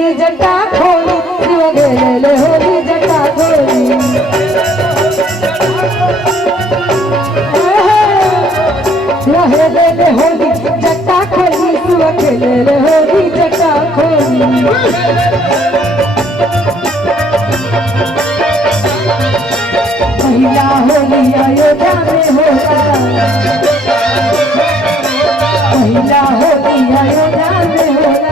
होली जटा खोली शिव गेले होली जटा खोली गेले होली जटा खोली शिव गेले होली जटा खोली महिला होली अयोध्या में होगा महिला होली अयोध्या में होला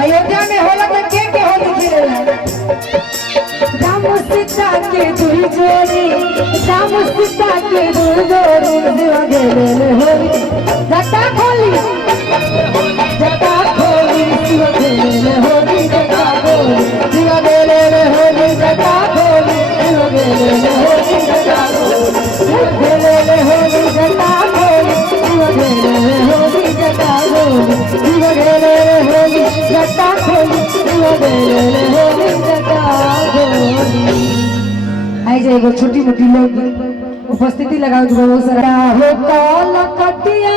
अयोध्या में होला तो के होली खेलेला राम सीता के दुई जोड़ी राम सीता के दुई जोड़ी शिव गेले होली जटा खोली शिव गेले होली जटा खोली शिव गेले होली जटा खोली शिव गेले होली जटा खोली शिव गेले होली जटा खोली शिव गेले होली जटा खोली शिव गेले होली जटा खोली शिव गेले होली जटा खोली। आई जाएगा छोटी मोटी लोग उपस्थिति लगाओ जो बहुत सारा हो कॉल कटिया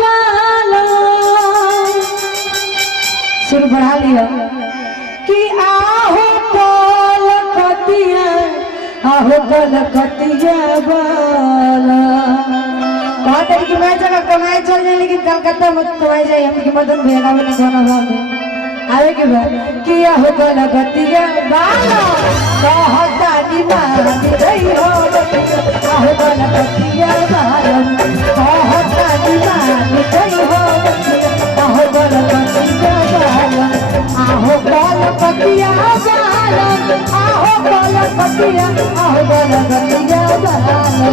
बालो सुर बढ़ा लिया कि आहो कॉल कटिया आहो कॉल कटिया बाला बहुत तरीके मैं जगह कमाए चल जाए लेकिन कलकत्ता में कमाए जाए हम की मदन भैया वाले गाना भाव में आवे के बाद कि आहो कॉल कटिया बाला कहता नी मान रही हो आहो कॉल कटिया बाला कहता नी मान रही हो आहो कॉल कटिया बाला आहो कॉल कटिया बाला आहो कॉल कटिया आहो कॉल कटिया बाला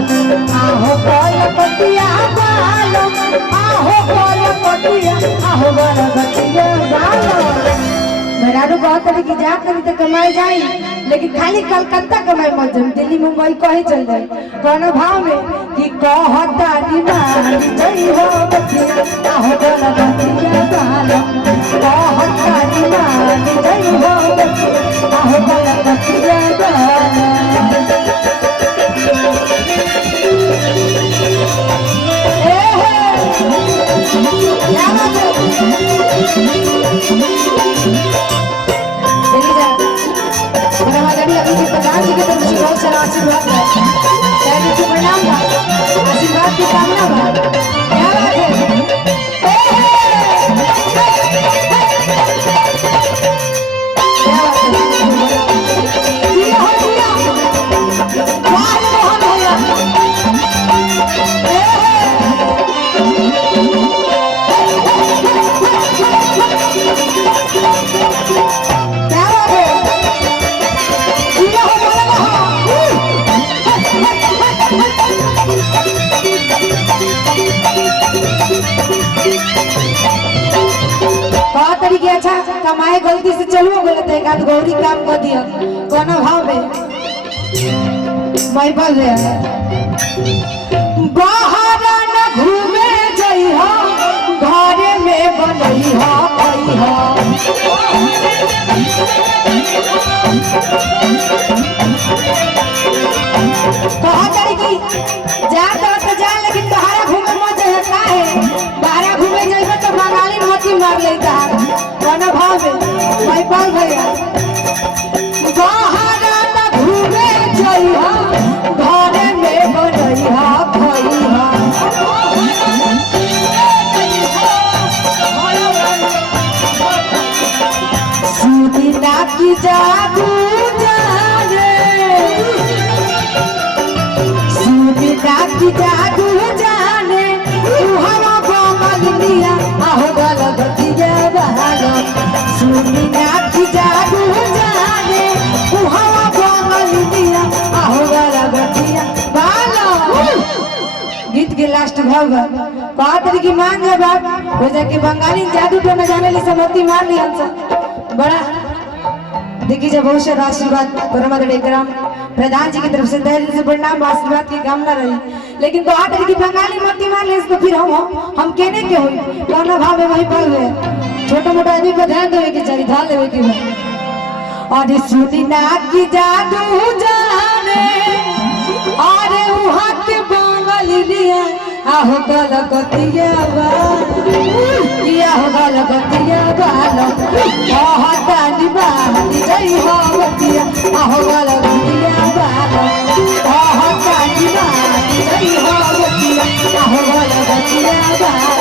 आहो कॉल कटिया बाला आहो कॉल कटिया आहो कॉल कटिया बाला मेहरारू बहुत तरह की जा करी तो कमाई जाई लेकिन खाली कलकत्ता कमाई मत जाए दिल्ली मुंबई कहीं चल जाए कोनो भाव में कि कहता नी मान जई हो बतिया आहो कॉल कटिया बाला कहता नी मान जई हो बतिया आहो कॉल कटिया बाला प्रधान जी के तरफ से बहुत सारा आशीर्वाद है प्रणाम आशीर्वाद की कामना क्या बात है तरीके अच्छा कमाए गलती से चलो गलत है काद गौरी काम कर दिया कोनो भाव में मैं बोल रहे बाहर न घूमे जई हो घरे में बनई हो कई हो कहा तरीके जा तो जा लेकिन बाहर घूमे मत है काहे बाहर घूमे जइबे तो बंगाली मछली मार लेता कोनो भाव में मैं बोल भैया बाहर न घूमे जई हो घरे में बनई हो खई हो सुनी ना की जादू जाने सुनी ना की जादू जाने तू हवा कोमल दिया आहो गल बतिया बहालो सुनी ना की जादू जाने तू हवा कोमल दिया आहो गल बतिया बहालो गीत के लास्ट भाव बात की मान है बाप हो जाके बंगाली जादू तो न जाने ली समति मार ली हमसे बड़ा देखिए जब बहुत सारा आशीर्वाद परम प्रधान जी की तरफ से दिल से प्रणाम आशीर्वाद की कामना रही लेकिन बात की बंगाली मती मार ले तो फिर हम कहने के हो कौन भाव में वही पल हुए छोटा मोटा आदमी को ध्यान देवे के चाहिए ध्यान देवे के और सुनी ना की जादू जाने और वहां के बंगाली लिया आहो गलगतिया बा किया हो गलगतिया बा